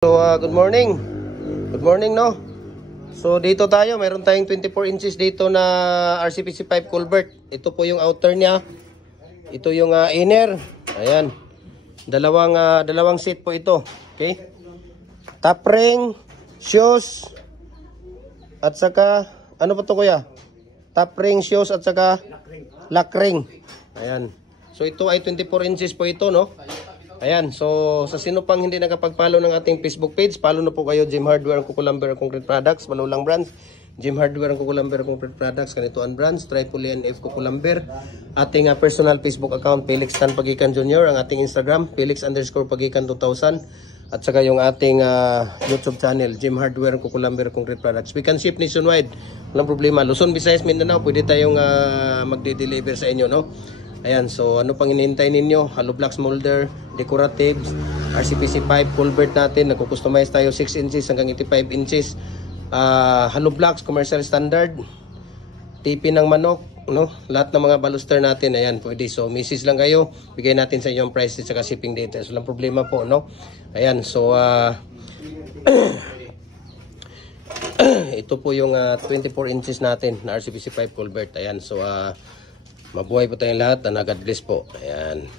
So good morning. Good morning, no. So dito tayo, meron tayong 24 inches dito na RCPC pipe culvert. Ito po yung outer niya. Ito yung inner. Ayan. Dalawang seat po ito. Okay? Top ring, shoes, at saka ano pa to kuya? Top ring, shoes, at saka lock ring. Ayan. So ito ay 24 inches po ito, no. Ayan, so sa sino pang hindi nakapag-follow ng ating Facebook page, follow na po kayo, Gem Hardware and Kukulamber Concrete Products, malulang brands. Gem Hardware and Kukulamber Concrete Products, kanituan brands, Tripoli NF Kukulamber. Ating personal Facebook account, Felix Tan Pagikan Jr. Ang ating Instagram, Felix_Pagikan 2000. At saka yung ating YouTube channel, Gem Hardware and Kukulamber Concrete Products. We can ship nationwide, walang problema. Luzon, Visayas, Mindanao, pwede tayong magde-deliver sa inyo, no? Ayan, so ano pang hinihintay ninyo? Hollow blocks, molder, decoratives, RCPC pipe, culvert natin. Nagko-customize tayo 6 inches hanggang 85 inches. Hollow blocks, commercial standard. TP ng manok, no? Lahat ng mga baluster natin, ayan, pwede. So, misis lang kayo. Bigay natin sa inyo ang price at saka shipping details. Walang problema po, no? Ayan, so, ito po yung 24 inches natin na RCPC pipe culvert. Ayan, so, mabuhay po tayong lahat. God bless po. Ayan.